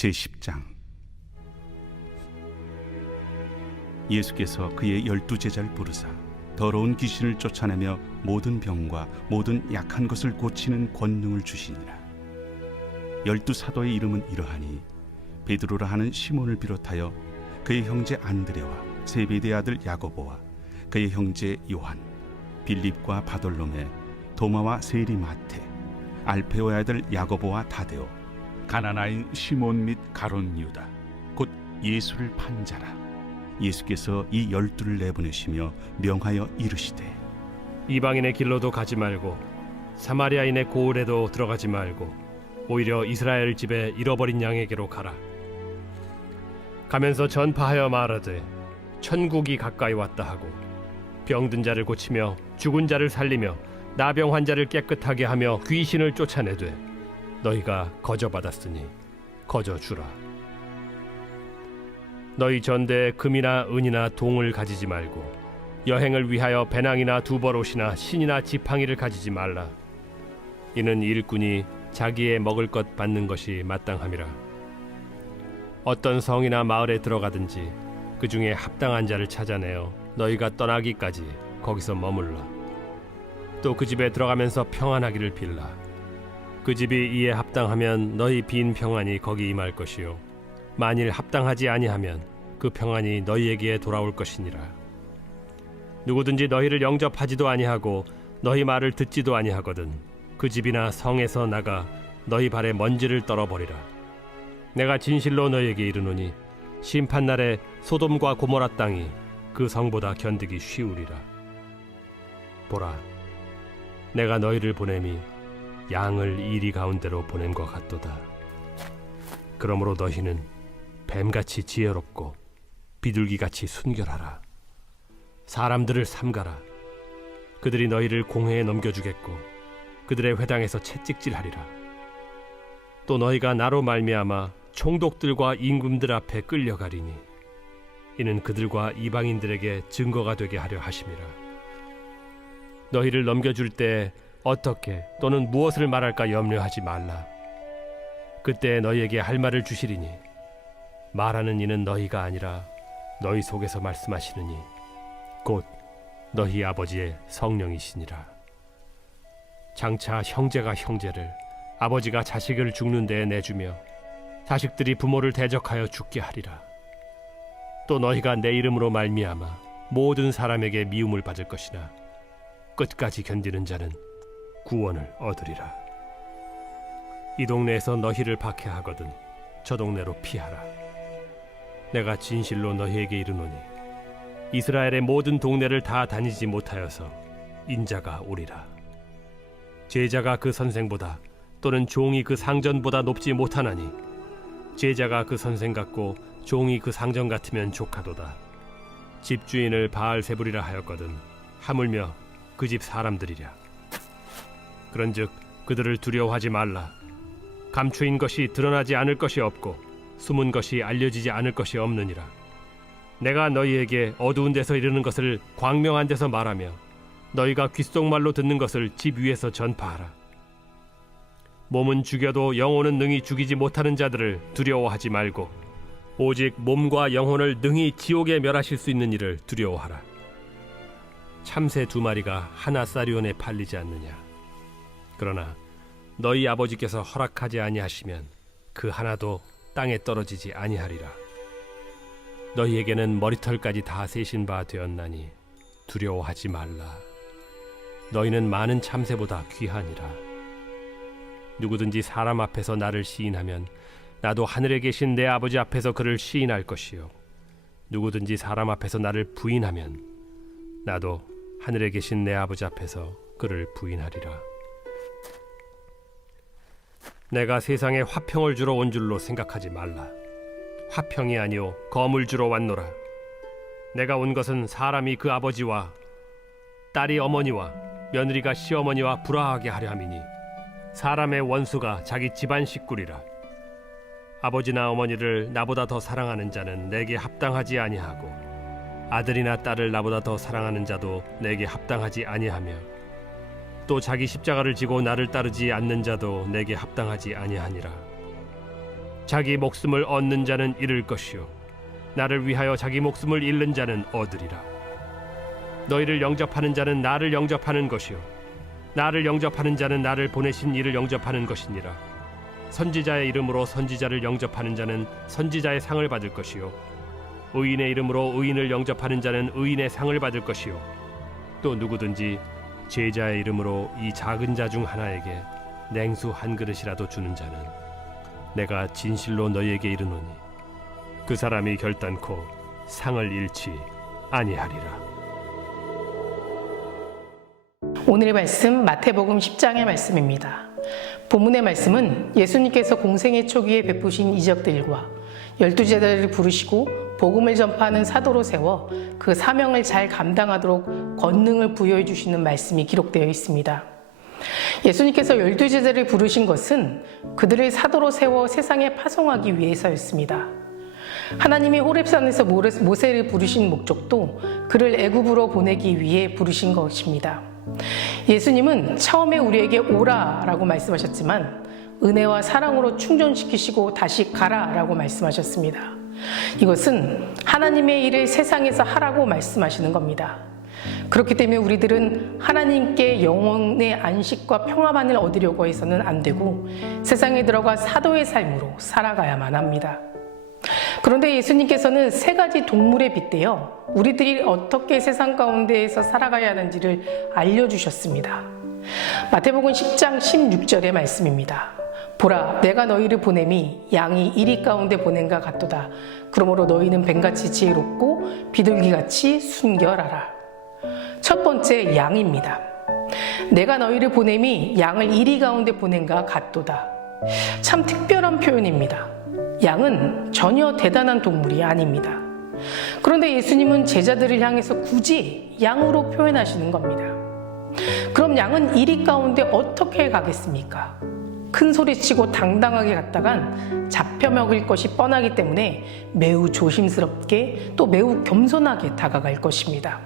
제10장. 예수께서 그의 12제자를 부르사 더러운 귀신을 쫓아내며 모든 병과 모든 약한 것을 고치는 권능을 주시니라. 12사도의 이름은 이러하니 베드로라 하는 시몬을 비롯하여 그의 형제 안드레와 세베대의 아들 야고보와 그의 형제 요한, 빌립과 바돌로메, 도마와 세리 마테, 알페오의 아들 야고보와 다데오, 가나나인 시몬 및 가룟 유다, 곧 예수를 판 자라. 예수께서 이 12를 내보내시며 명하여 이르시되, 이방인의 길로도 가지 말고 사마리아인의 고을에도 들어가지 말고 오히려 이스라엘 집에 잃어버린 양에게로 가라. 가면서 전파하여 말하되 천국이 가까이 왔다 하고 병든 자를 고치며 죽은 자를 살리며 나병 환자를 깨끗하게 하며 귀신을 쫓아내되 너희가 거저받았으니 거저주라. 너희 전대에 금이나 은이나 동을 가지지 말고 여행을 위하여 배낭이나 두벌옷이나 신이나 지팡이를 가지지 말라. 이는 일꾼이 자기의 먹을 것 받는 것이 마땅함이라. 어떤 성이나 마을에 들어가든지 그 중에 합당한 자를 찾아내어 너희가 떠나기까지 거기서 머물라. 또 그 집에 들어가면서 평안하기를 빌라. 그 집이 이에 합당하면 너희 빈 평안이 거기 임할 것이요 만일 합당하지 아니하면 그 평안이 너희에게 돌아올 것이니라. 누구든지 너희를 영접하지도 아니하고 너희 말을 듣지도 아니하거든 그 집이나 성에서 나가 너희 발에 먼지를 떨어버리라. 내가 진실로 너희에게 이르노니 심판날에 소돔과 고모라 땅이 그 성보다 견디기 쉬우리라. 보라, 내가 너희를 보냄이 양을 이리 가운데로 보냄 것 같도다. 그러므로 너희는 뱀같이 지혜롭고 비둘기같이 순결하라. 사람들을 삼가라. 그들이 너희를 공회에 넘겨주겠고 그들의 회당에서 채찍질하리라. 또 너희가 나로 말미암아 총독들과 임금들 앞에 끌려가리니 이는 그들과 이방인들에게 증거가 되게 하려 하심이라. 너희를 넘겨줄 때 어떻게 또는 무엇을 말할까 염려하지 말라. 그때 너희에게 할 말을 주시리니 말하는 이는 너희가 아니라 너희 속에서 말씀하시느니 곧 너희 아버지의 성령이시니라. 장차 형제가 형제를, 아버지가 자식을 죽는 데에 내주며 자식들이 부모를 대적하여 죽게 하리라. 또 너희가 내 이름으로 말미암아 모든 사람에게 미움을 받을 것이나 끝까지 견디는 자는 구원을 얻으리라. 이 동네에서 너희를 박해하거든 저 동네로 피하라. 내가 진실로 너희에게 이르노니 이스라엘의 모든 동네를 다 다니지 못하여서 인자가 오리라. 제자가 그 선생보다 또는 종이 그 상전보다 높지 못하나니 제자가 그 선생 같고 종이 그 상전 같으면 족하도다. 집주인을 바알세불이라 하였거든 하물며 그 집 사람들이랴. 그런즉 그들을 두려워하지 말라. 감추인 것이 드러나지 않을 것이 없고 숨은 것이 알려지지 않을 것이 없느니라. 내가 너희에게 어두운 데서 이르는 것을 광명한 데서 말하며 너희가 귓속말로 듣는 것을 집 위에서 전파하라. 몸은 죽여도 영혼은 능히 죽이지 못하는 자들을 두려워하지 말고 오직 몸과 영혼을 능히 지옥에 멸하실 수 있는 이를 두려워하라. 참새 2마리가 하나 사리온에 팔리지 않느냐. 그러나 너희 아버지께서 허락하지 아니하시면 그 하나도 땅에 떨어지지 아니하리라. 너희에게는 머리털까지 다 세신 바 되었나니 두려워하지 말라. 너희는 많은 참새보다 귀하니라. 누구든지 사람 앞에서 나를 시인하면 나도 하늘에 계신 내 아버지 앞에서 그를 시인할 것이요 누구든지 사람 앞에서 나를 부인하면 나도 하늘에 계신 내 아버지 앞에서 그를 부인하리라. 내가 세상에 화평을 주러 온 줄로 생각하지 말라. 화평이 아니오 검을 주러 왔노라. 내가 온 것은 사람이 그 아버지와 딸이 어머니와 며느리가 시어머니와 불화하게 하려 함이니 사람의 원수가 자기 집안 식구리라. 아버지나 어머니를 나보다 더 사랑하는 자는 내게 합당하지 아니하고 아들이나 딸을 나보다 더 사랑하는 자도 내게 합당하지 아니하며 또 자기 십자가를 지고 나를 따르지 않는 자도 내게 합당하지 아니하니라. 자기 목숨을 얻는 자는 잃을 것이요 나를 위하여 자기 목숨을 잃는 자는 얻으리라. 너희를 영접하는 자는 나를 영접하는 것이요 나를 영접하는 자는 나를 보내신 이를 영접하는 것이니라. 선지자의 이름으로 선지자를 영접하는 자는 선지자의 상을 받을 것이요 의인의 이름으로 의인을 영접하는 자는 의인의 상을 받을 것이요 또 누구든지 제자의 이름으로 이 작은 자 중 하나에게 냉수 한 그릇이라도 주는 자는 내가 진실로 너희에게 이르노니 그 사람이 결단코 상을 잃지 아니하리라. 오늘의 말씀 마태복음 10장의 말씀입니다. 본문의 말씀은 예수님께서 공생의 초기에 베푸신 이적들과 12제자를 부르시고 복음을 전파하는 사도로 세워 그 사명을 잘 감당하도록 권능을 부여해 주시는 말씀이 기록되어 있습니다. 예수님께서 12제자를 부르신 것은 그들을 사도로 세워 세상에 파송하기 위해서였습니다. 하나님이 호렙산에서 모세를 부르신 목적도 그를 애굽으로 보내기 위해 부르신 것입니다. 예수님은 처음에 우리에게 오라라고 말씀하셨지만 은혜와 사랑으로 충전시키시고 다시 가라라고 말씀하셨습니다. 이것은 하나님의 일을 세상에서 하라고 말씀하시는 겁니다. 그렇기 때문에 우리들은 하나님께 영혼의 안식과 평화만을 얻으려고 해서는 안 되고 세상에 들어가 사도의 삶으로 살아가야만 합니다. 그런데 예수님께서는 세 가지 동물에 빗대어 우리들이 어떻게 세상 가운데에서 살아가야 하는지를 알려주셨습니다. 마태복음 10장 16절의 말씀입니다. 보라, 내가 너희를 보냄이 양이 이리 가운데 보낸가 같도다. 그러므로 너희는 뱀같이 지혜롭고 비둘기같이 순결하라. 첫 번째, 양입니다. 내가 너희를 보냄이 양을 이리 가운데 보낸가 같도다. 참 특별한 표현입니다. 양은 전혀 대단한 동물이 아닙니다. 그런데 예수님은 제자들을 향해서 굳이 양으로 표현하시는 겁니다. 그럼 양은 이리 가운데 어떻게 가겠습니까? 큰 소리치고 당당하게 갔다간 잡혀 먹을 것이 뻔하기 때문에 매우 조심스럽게 또 매우 겸손하게 다가갈 것입니다.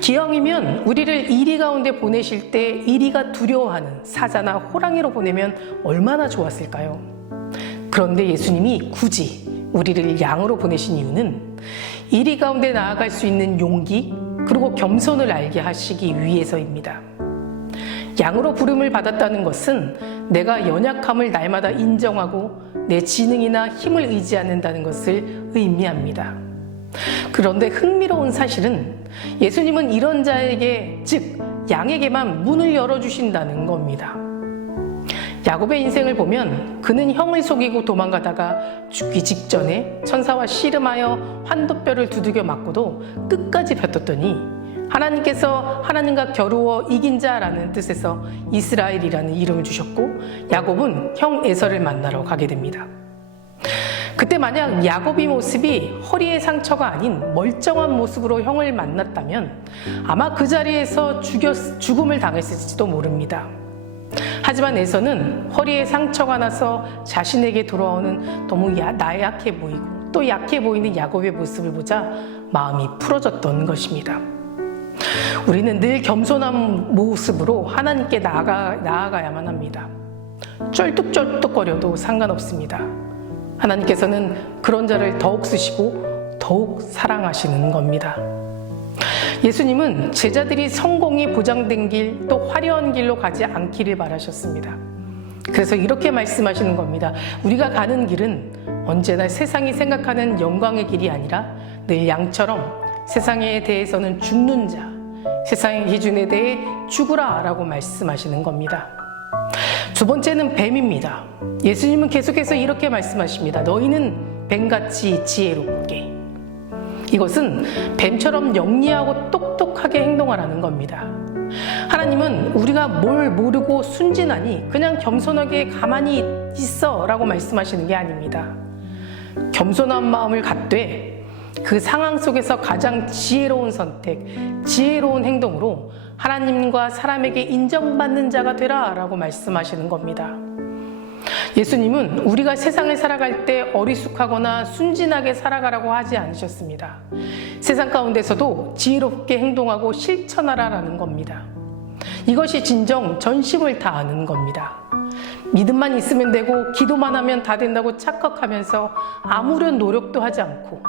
기왕이면 우리를 이리 가운데 보내실 때 이리가 두려워하는 사자나 호랑이로 보내면 얼마나 좋았을까요? 그런데 예수님이 굳이 우리를 양으로 보내신 이유는 이리 가운데 나아갈 수 있는 용기 그리고 겸손을 알게 하시기 위해서입니다. 양으로 부름을 받았다는 것은 내가 연약함을 날마다 인정하고 내 지능이나 힘을 의지 않는다는 것을 의미합니다. 그런데 흥미로운 사실은 예수님은 이런 자에게, 즉 양에게만 문을 열어주신다는 겁니다. 야곱의 인생을 보면 그는 형을 속이고 도망가다가 죽기 직전에 천사와 씨름하여 환도뼈를 두들겨 맞고도 끝까지 버텼더니 하나님께서 하나님과 겨루어 이긴 자라는 뜻에서 이스라엘이라는 이름을 주셨고 야곱은 형 에서를 만나러 가게 됩니다. 그때 만약 야곱의 모습이 허리에 상처가 아닌 멀쩡한 모습으로 형을 만났다면 아마 그 자리에서 죽음을 당했을지도 모릅니다. 하지만 에서는 허리에 상처가 나서 자신에게 돌아오는 너무 나약해 보이고 또 약해 보이는 야곱의 모습을 보자 마음이 풀어졌던 것입니다. 우리는 늘 겸손한 모습으로 하나님께 나아가야만 합니다. 쩔뚝쩔뚝거려도 상관없습니다. 하나님께서는 그런 자를 더욱 쓰시고 더욱 사랑하시는 겁니다. 예수님은 제자들이 성공이 보장된 길, 또 화려한 길로 가지 않기를 바라셨습니다. 그래서 이렇게 말씀하시는 겁니다. 우리가 가는 길은 언제나 세상이 생각하는 영광의 길이 아니라 늘 양처럼 세상에 대해서는 죽는 자, 세상의 기준에 대해 죽으라 라고 말씀하시는 겁니다. 두 번째는 뱀입니다. 예수님은 계속해서 이렇게 말씀하십니다. 너희는 뱀같이 지혜롭게. 이것은 뱀처럼 영리하고 똑똑하게 행동하라는 겁니다. 하나님은 우리가 뭘 모르고 순진하니 그냥 겸손하게 가만히 있어 라고 말씀하시는 게 아닙니다. 겸손한 마음을 갖되 그 상황 속에서 가장 지혜로운 선택, 지혜로운 행동으로 하나님과 사람에게 인정받는 자가 되라 라고 말씀하시는 겁니다. 예수님은 우리가 세상을 살아갈 때 어리숙하거나 순진하게 살아가라고 하지 않으셨습니다. 세상 가운데서도 지혜롭게 행동하고 실천하라라는 겁니다. 이것이 진정 전심을 다하는 겁니다. 믿음만 있으면 되고 기도만 하면 다 된다고 착각하면서 아무런 노력도 하지 않고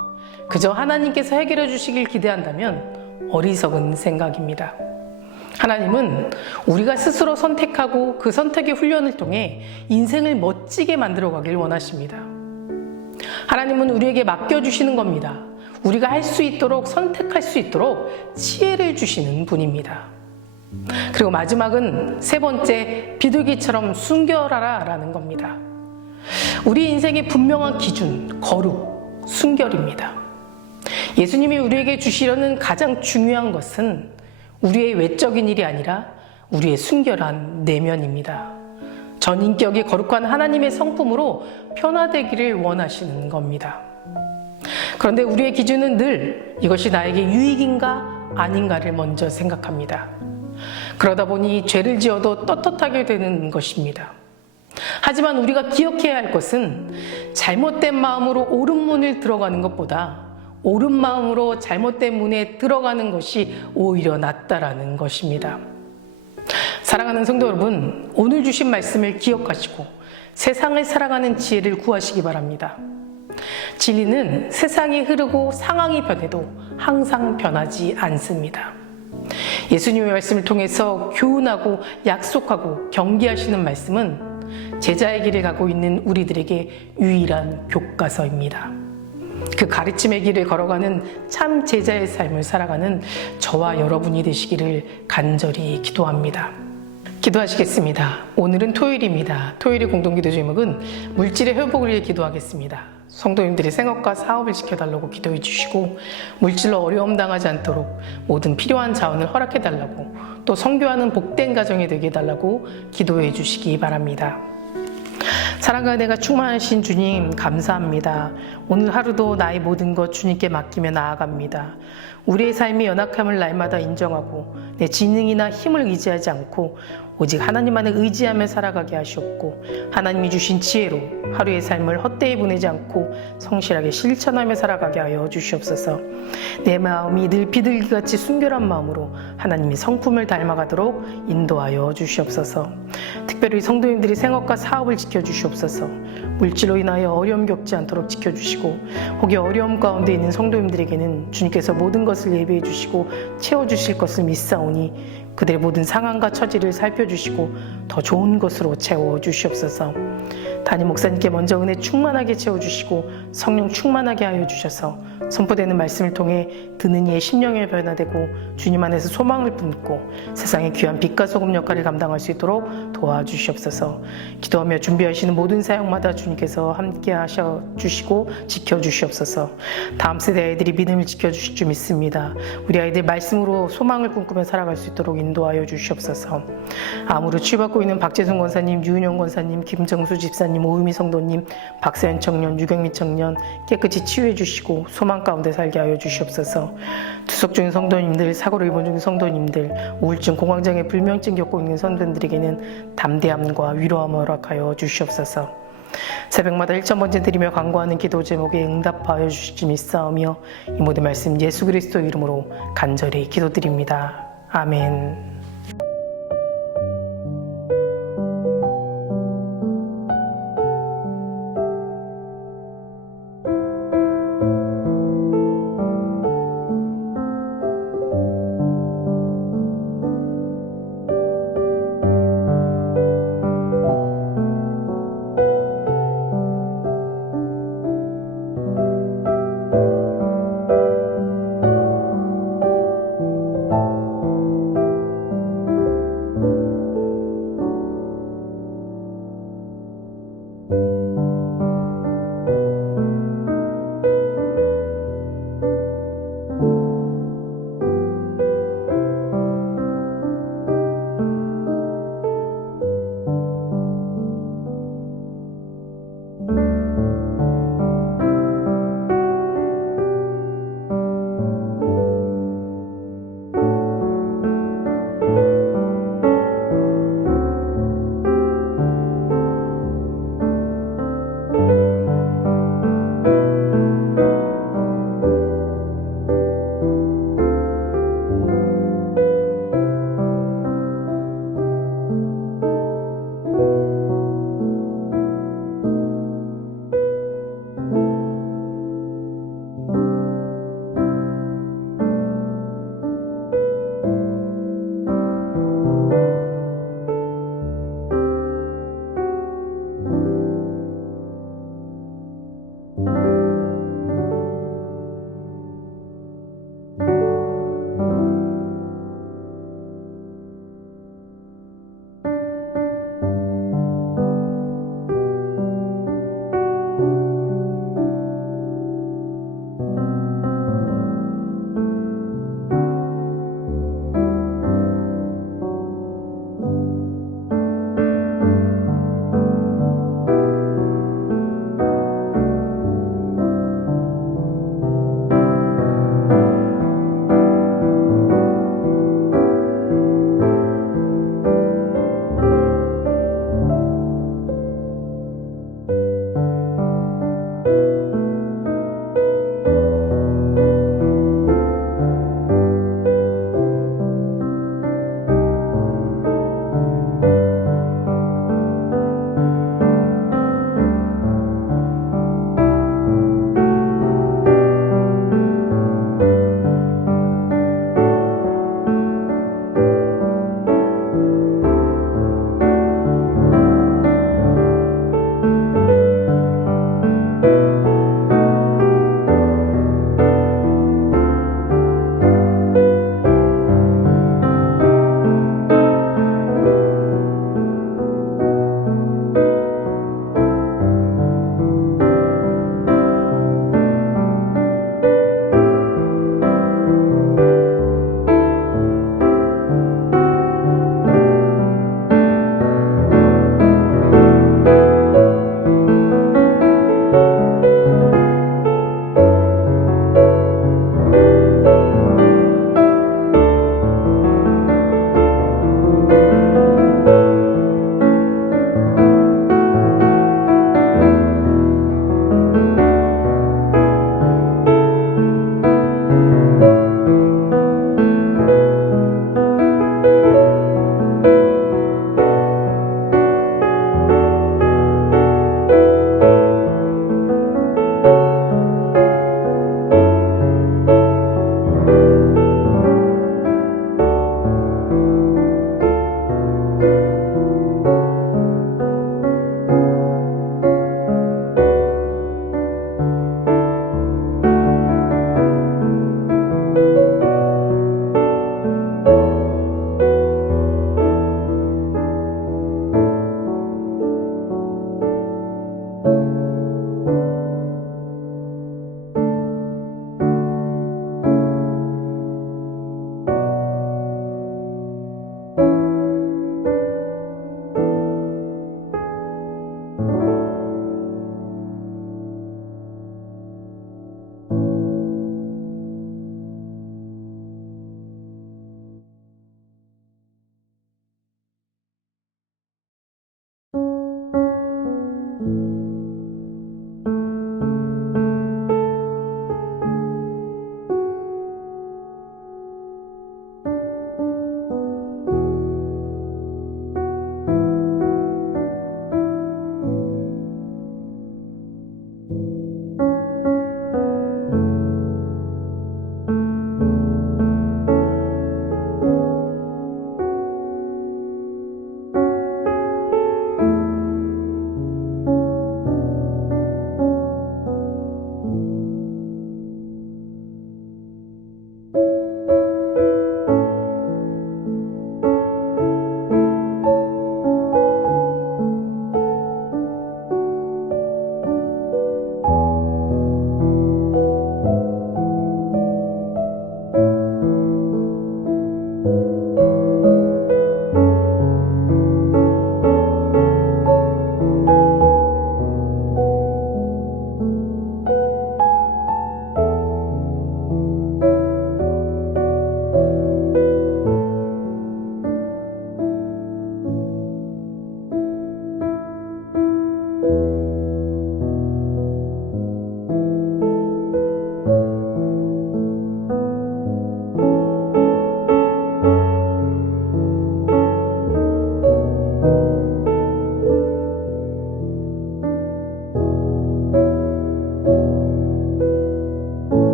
그저 하나님께서 해결해 주시길 기대한다면 어리석은 생각입니다. 하나님은 우리가 스스로 선택하고 그 선택의 훈련을 통해 인생을 멋지게 만들어가길 원하십니다. 하나님은 우리에게 맡겨주시는 겁니다. 우리가 할 수 있도록, 선택할 수 있도록 지혜를 주시는 분입니다. 그리고 마지막은 세 번째, 비둘기처럼 순결하라 라는 겁니다. 우리 인생의 분명한 기준, 거룩, 순결입니다. 예수님이 우리에게 주시려는 가장 중요한 것은 우리의 외적인 일이 아니라 우리의 순결한 내면입니다. 전인격이 거룩한 하나님의 성품으로 변화되기를 원하시는 겁니다. 그런데 우리의 기준은 늘 이것이 나에게 유익인가 아닌가를 먼저 생각합니다. 그러다 보니 죄를 지어도 떳떳하게 되는 것입니다. 하지만 우리가 기억해야 할 것은 잘못된 마음으로 옳은 문을 들어가는 것보다 옳은 마음으로 잘못된 문에 들어가는 것이 오히려 낫다라는 것입니다. 사랑하는 성도 여러분, 오늘 주신 말씀을 기억하시고 세상을 살아가는 지혜를 구하시기 바랍니다. 진리는 세상이 흐르고 상황이 변해도 항상 변하지 않습니다. 예수님의 말씀을 통해서 교훈하고 약속하고 경계하시는 말씀은 제자의 길을 가고 있는 우리들에게 유일한 교과서입니다. 그 가르침의 길을 걸어가는 참 제자의 삶을 살아가는 저와 여러분이 되시기를 간절히 기도합니다. 기도하시겠습니다. 오늘은 토요일입니다. 토요일의 공동기도 제목은 물질의 회복을 위해 기도하겠습니다. 성도님들이 생업과 사업을 지켜달라고 기도해 주시고 물질로 어려움 당하지 않도록 모든 필요한 자원을 허락해 달라고 또 성교하는 복된 가정이 되게 해달라고 기도해 주시기 바랍니다. 사랑과 은혜가 충만하신 주님 감사합니다. 오늘 하루도 나의 모든 것 주님께 맡기며 나아갑니다. 우리의 삶의 연약함을 날마다 인정하고 내 지능이나 힘을 의지하지 않고 오직 하나님만을 의지하며 살아가게 하시옵고 하나님이 주신 지혜로 하루의 삶을 헛되이 보내지 않고 성실하게 실천하며 살아가게 하여 주시옵소서. 내 마음이 늘 비둘기같이 순결한 마음으로 하나님의 성품을 닮아가도록 인도하여 주시옵소서. 특별히 성도님들이 생업과 사업을 지켜주시옵소서. 물질로 인하여 어려움 겪지 않도록 지켜주시고 혹여 어려움 가운데 있는 성도님들에게는 주님께서 모든 것을 예비해 주시고 채워주실 것을 믿사오니 그들의 모든 상황과 처지를 살펴주시고 더 좋은 것으로 채워주시옵소서. 담임 목사님께 먼저 은혜 충만하게 채워주시고 성령 충만하게 하여 주셔서 선포되는 말씀을 통해 듣는 이의 심령이 변화되고 주님 안에서 소망을 품고 세상의 귀한 빛과 소금 역할을 감당할 수 있도록 도와주시옵소서. 기도하며 준비하시는 모든 사역마다 주님께서 함께 하셔 주시고 지켜주시옵소서. 다음 세대 아이들이 믿음을 지켜주실 줄 믿습니다. 우리 아이들 말씀으로 소망을 꿈꾸며 살아갈 수 있도록 인도하여 주시옵소서. 암으로 치유받고 있는 박재순 권사님, 유은영 권사님, 김정수 집사님, 오유미 성도님, 박세현 청년, 유경미 청년 깨끗이 치유해 주시고 소망 가운데 살게 하여 주시옵소서. 투석 중인 성도님들, 사고로 입원 중인 성도님들, 우울증, 공황장애, 불면증 겪고 있는 성도님들에게는 담대함과 위로함을 허락하여 주시옵소서. 새벽마다 1,000번째 드리며 간구하는 기도 제목에 응답하여 주실지 믿사오며 이 모든 말씀 예수 그리스도 이름으로 간절히 기도드립니다. 아멘.